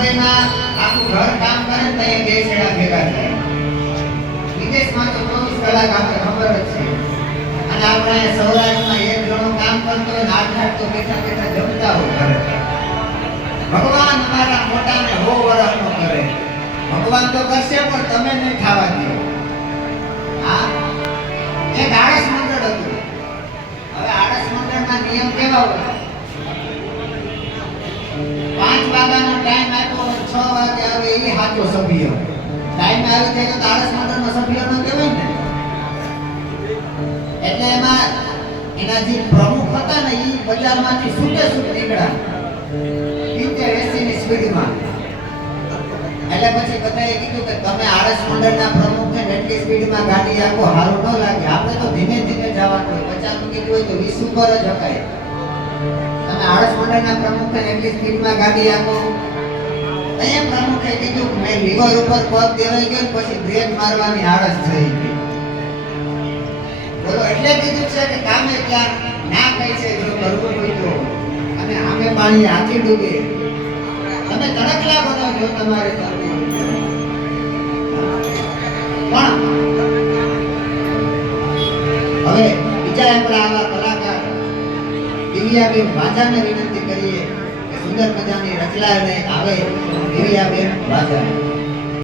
મુંબઈમાં આખું ઘર કામ કરે ને ત્યાં બે છેડા ભેગા થાય. વિદેશમાં તો 24 કલાક આપણે ખબર જ છે. અને આપણે સૌરાષ્ટ્રમાં એક જણો કામ કરતો હોય ને 8 તો બેઠા બેઠા જમતા હોય ઘરે. ભગવાન અમારા મોટાને 100 વર્ષનો કરે. ભગવાન તો કરશે પણ તમે નહીં ખાવા દો. હા, એક આળસ મંડળ હતું. હવે આળસ મંડળના નિયમ કેવા હોય? 5 વાગ્યાનો ટાઈમ આપ્યો હોય 6 વાગે આવે એ સાચો સભ્ય. ટાઈમ આવી જાય તો આળસ મંડળનો સભ્ય ન કહેવાય ને. એટલે એમાં એના જે પ્રમુખ હતા ને એ બજારમાંથી છૂટે નીકળ્યા 70-80 ની સ્પીડમાં. એટલે પછી બધાએ કીધું કે તમે આળસ મંડળના પ્રમુખ છે એટલી સ્પીડમાં ગાડી આપો, સારું ન લાગે. આપણે તો ધીમે ધીમે જવાનું હોય. 50 નું કીધું હોય તો 20 ઉપર જ હકાય. તમે આળસ મંડળના પ્રમુખ છે એટલી સ્પીડમાં ગાડી આપો. અહીંયા પ્રમુખે કીધું કે મેં લીવર ઉપર પગ દેવાઈ ગયો પછી બ્રેક મારવાની આળસ થઈ ગઈ. બોલો, એટલે કીધું છે કે કામે ક્યાં ના કહી છે જો કરવું હોય તો. અને આમે પાણી હાથી ડૂબે. તમે તડકલા બનો જો તમારે કરવું પણ હવે બીજા આપણા આવા કલાકાર દિવ્યાબેન વાજાને વિનંતી કરીએ કે સુંદર મજાની રચનાને આવે. દિવ્યાબેન વાજા.